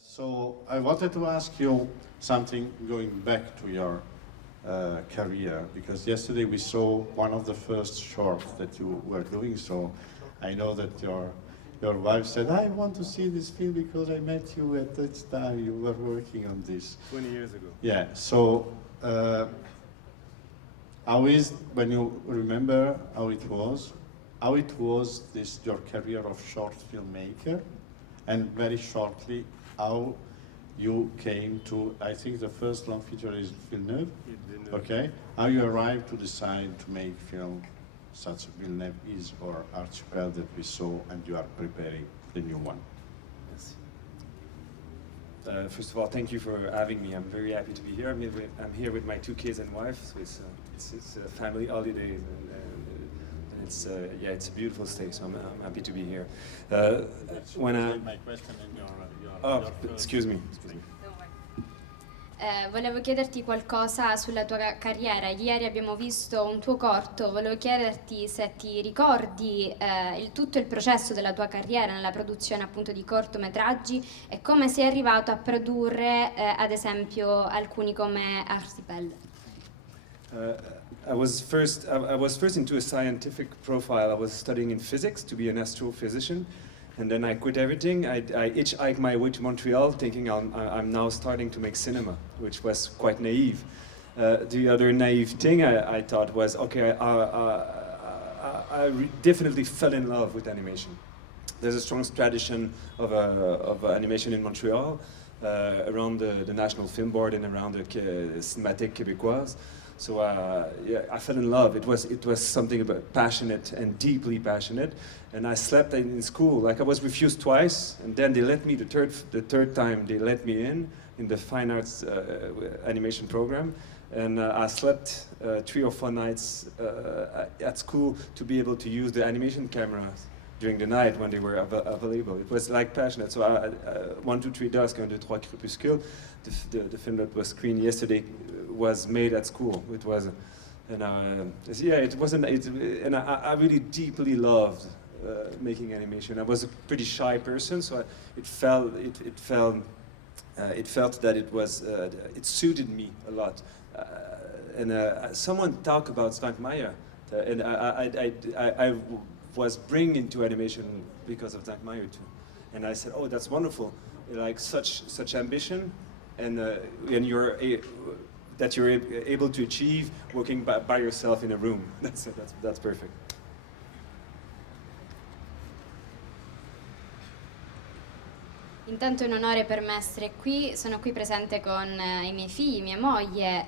So I wanted to ask you something going back to your career, because yesterday we saw one of the first shorts that you were doing. So I know that your wife said, "I want to see this film because I met you at that time. You were working on this 20 years ago." Yeah. So how is, when you remember how it was this your career of short filmmaker, and very shortly how you came to, I think the first long feature is Villeneuve. Villeneuve. Okay. How you arrived to decide to make film such as Villeneuve is, or Archipel that we saw, and you are preparing the new one. Yes. First of all, thank you for having me. I'm very happy to be here. I'm here with my 2 kids and wife, so it's a family holiday, and it's it's a beautiful stay. So I'm happy to be here. My question in your excuse me. Volevo chiederti qualcosa sulla tua carriera. Ieri abbiamo visto un tuo corto, volevo chiederti se ti ricordi tutto il processo della tua carriera nella produzione appunto di cortometraggi e come sei arrivato a produrre ad esempio alcuni come Archipel. I was first into a scientific profile. I was studying in physics to be an astrophysician. And then I quit everything. I hitchhiked my way to Montreal, thinking I'm now starting to make cinema, which was quite naive. The other naive thing I thought was, okay, I definitely fell in love with animation. There's a strong tradition of animation in Montreal, around the National Film Board and around the Cinémathèque Québécoise. So I fell in love. It was something about passionate and deeply passionate. And I slept in school. Like, I was refused twice, and then they let me the third time they let me in the fine arts animation program. And I slept 3 or 4 nights at school to be able to use the animation cameras during the night when they were available. It was like passionate. So 1, 2, 3 Dusk, 1, 2, 3 Crépuscule, the film that was screened yesterday, was made at school. It was, and it wasn't. And I really deeply loved making animation. I was a pretty shy person, so it felt that it suited me a lot. Someone talked about Stankmeyer, and I was bring into animation because of Stankmeyer too. And I said, oh, that's wonderful, like such ambition, and that you're able to achieve working by yourself in a room. That's perfect. Intanto è un onore per me essere qui, sono qui presente con i miei figli, mia moglie.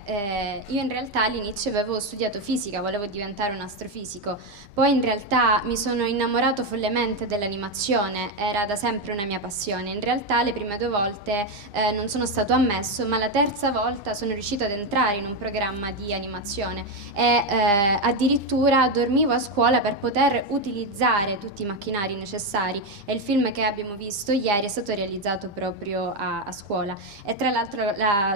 Io in realtà all'inizio avevo studiato fisica, volevo diventare un astrofisico, poi in realtà mi sono innamorato follemente dell'animazione, era da sempre una mia passione. In realtà le prime 2 volte non sono stato ammesso, ma la terza volta sono riuscito ad entrare in un programma di animazione e addirittura dormivo a scuola per poter utilizzare tutti i macchinari necessari, e il film che abbiamo visto ieri è stato realizzato proprio a scuola. E tra l'altro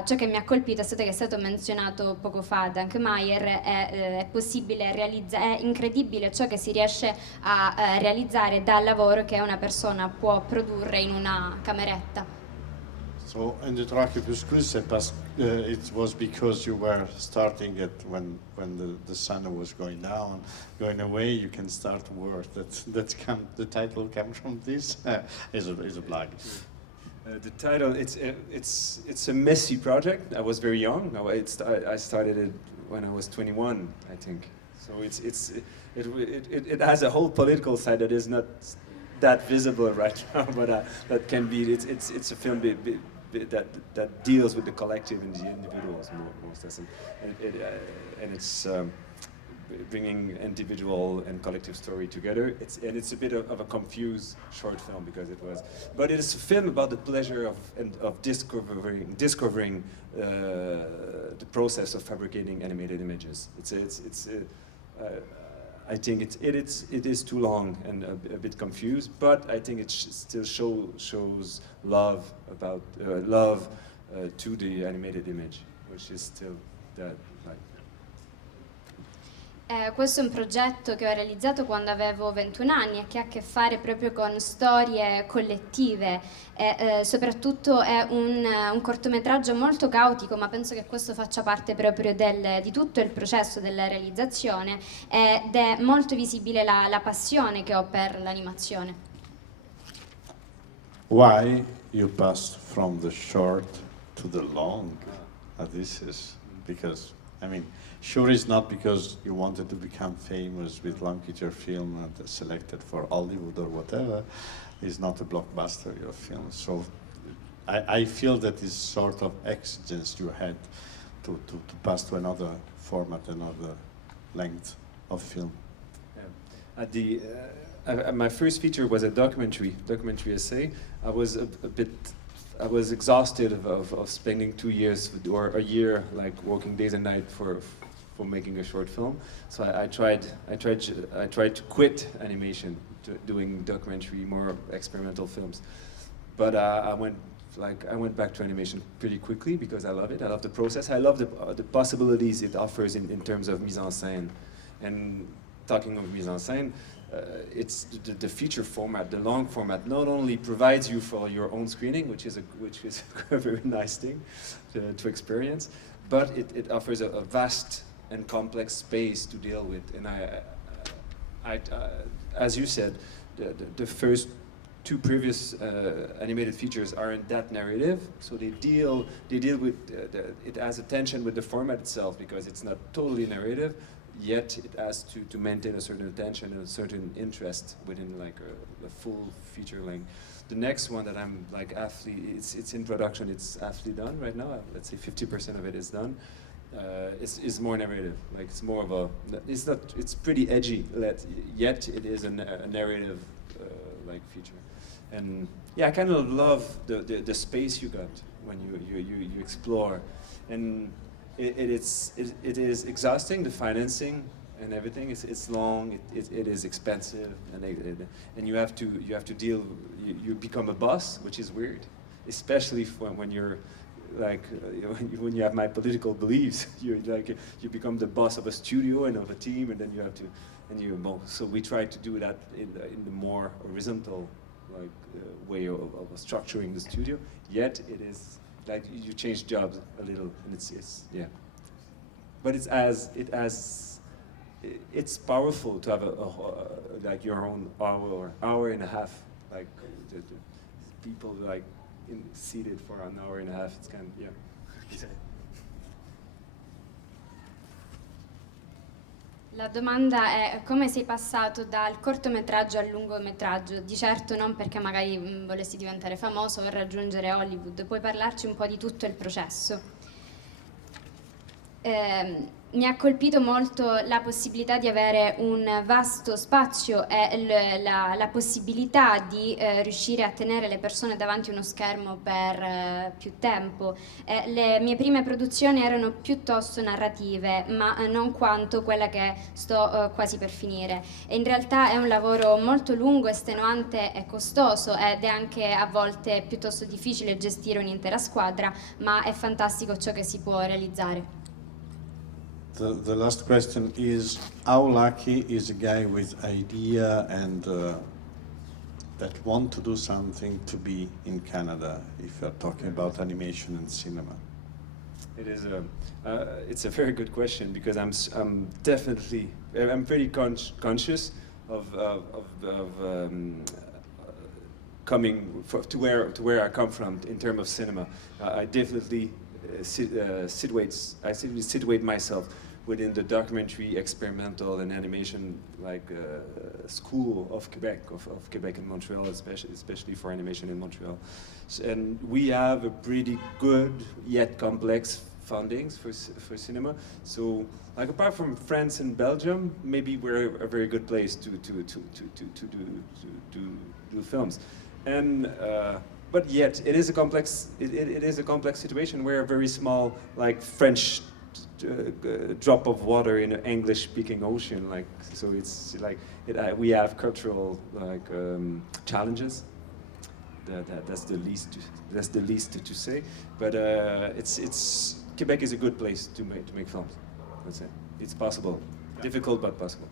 ciò che mi ha colpito è stato che è stato menzionato poco fa Stankmeyer, è possibile è incredibile ciò che si riesce a realizzare dal lavoro che una persona può produrre in una cameretta. So in the Crépuscule, it was because you were starting it when the sun was going down, going away. You can start to work. The title comes from this. Is a blog. The title, it's a messy project. I was very young. I started it when I was 21, I think. So it has a whole political side that is not that visible right now, but that can be. It's a film that deals with the collective and the individuals most often, and it's bringing individual and collective story together. It's a bit of a confused short film but it is a film about the pleasure of discovering the process of fabricating animated images. I think it is too long and a bit confused, but I think it still shows love to the animated image, which is still that. Questo è un progetto che ho realizzato quando avevo 21 anni e che ha a che fare proprio con storie collettive e soprattutto è un cortometraggio molto caotico, ma penso che questo faccia parte proprio di tutto il processo della realizzazione ed è molto visibile la passione che ho per l'animazione. Why you passed from the short to the long? This is because, I mean, sure it's not because you wanted to become famous with long feature film and selected for Hollywood or whatever. It's not a blockbuster, your film. So I feel that is sort of exigence you had to pass to another format, another length of film. Yeah. At the my first feature was a documentary essay. I was exhausted of spending 2 years or a year like working days and nights for making a short film. So I tried to quit animation, doing documentary, more experimental films. But I went back to animation pretty quickly because I love it. I love the process. I love the possibilities it offers in terms of mise en scène. And talking of mise en scène, it's the feature format, the long format, not only provides you for your own screening, which is a very nice thing to experience, but it offers a vast and complex space to deal with. And as you said, the first two previous animated features aren't that narrative, so they deal with it has a tension with the format itself because it's not totally narrative. Yet it has to maintain a certain attention and a certain interest within like a full feature length. The next one that I'm like it's in production. It's halfly done right now. Let's say 50% of it is done. Is more narrative. Like it's more of a. It's pretty edgy. Yet it is a narrative like feature. And yeah, I kind of love the space you got when you explore, and it is exhausting, the financing and everything. It's long. It is expensive, and you have to deal. You become a boss, which is weird, especially when you're like when you have my political beliefs. You become the boss of a studio and of a team, and then you have to So we try to do that in the more horizontal way of structuring the studio. Yet it is. Like you change jobs a little, and it's yeah. But it's powerful to have like your own hour and a half, like the people like seated for an hour and a half. It's kind of yeah. La domanda è come sei passato dal cortometraggio al lungometraggio? Di certo non perché magari volessi diventare famoso o raggiungere Hollywood, puoi parlarci un po' di tutto il processo? Mi ha colpito molto la possibilità di avere un vasto spazio e la possibilità di riuscire a tenere le persone davanti a uno schermo per più tempo. Le mie prime produzioni erano piuttosto narrative, ma non quanto quella che sto quasi per finire. E in realtà è un lavoro molto lungo, estenuante e costoso ed è anche a volte piuttosto difficile gestire un'intera squadra, ma è fantastico ciò che si può realizzare. The last question is, how lucky is a guy with idea and that want to do something to be in Canada, if you're talking about animation and cinema? It is it's a very good question because I'm pretty conscious of coming to where I come from in terms of cinema. I definitely situate myself within the documentary, experimental, and animation school of Quebec, of Quebec and Montreal, especially for animation in Montreal. And we have a pretty good yet complex foundings for cinema. So, like apart from France and Belgium, maybe we're a very good place to do films. And but yet, it is a complex situation where a very small, like French drop of water in an English-speaking ocean, so it's like we have cultural challenges. That's the least to say. But it's Quebec is a good place to make films. That's it. It's possible. Difficult but possible.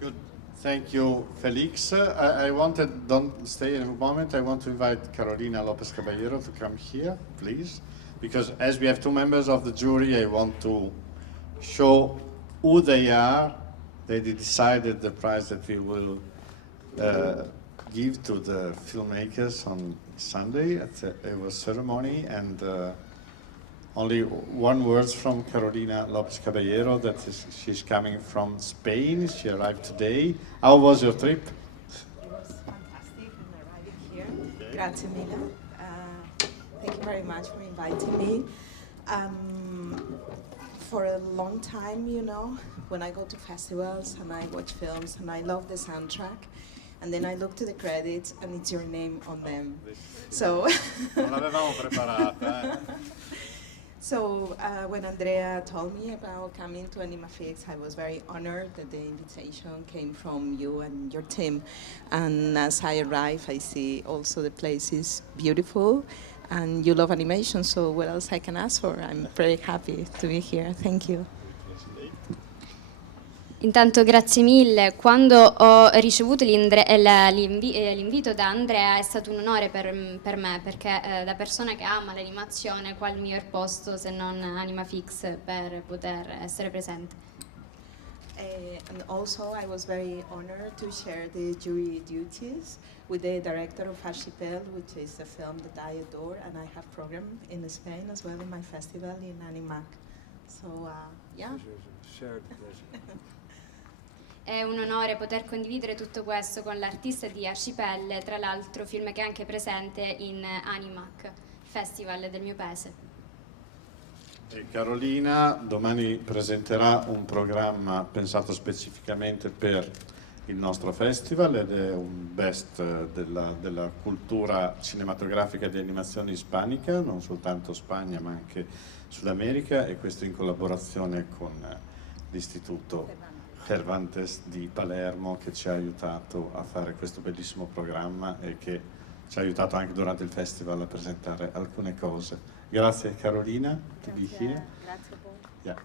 Good. Thank you, Felix. I wanted, don't stay in a moment, I want to invite Carolina Lopez Caballero to come here, please. Because as we have two members of the jury, I want to show who they are. They decided the prize that we will give to the filmmakers on Sunday at the award ceremony, and only one word from Carolina Lopez Caballero, that is, she's coming from Spain. She arrived today. How was your trip? It was fantastic and arriving here. Grazie mille. Thank you very much for inviting me. For a long time, you know, when I go to festivals and I watch films and I love the soundtrack, and then I look to the credits and it's your name on them. So, Non l'avevamo preparata. so when Andrea told me about coming to Animaphix, I was very honored that the invitation came from you and your team. And as I arrive, I see also the place is beautiful, and you love animation, so what else I can ask for? I'm very happy to be here. Thank you. Intanto grazie mille, quando ho ricevuto l'invito da Andrea è stato un onore per me, perché da persona che ama l'animazione, qual miglior posto se non Animaphix per poter essere presente. And also I was very honored to share the jury duties with the director of Archipel, which is a film that I adore, and I have programmed in Spain as well in my festival in Animac. So, yeah. Shared pleasure. È un onore poter condividere tutto questo con l'artista di Archipel, tra l'altro film che è anche presente in Animac, festival del mio paese. E Carolina domani presenterà un programma pensato specificamente per il nostro festival, ed è un best della cultura cinematografica e di animazione ispanica, non soltanto Spagna ma anche Sud America, e questo in collaborazione con l'Istituto Cervantes di Palermo, che ci ha aiutato a fare questo bellissimo programma e che ci ha aiutato anche durante il festival a presentare alcune cose. Grazie Carolina, to be here. Grazie a voi. Yeah.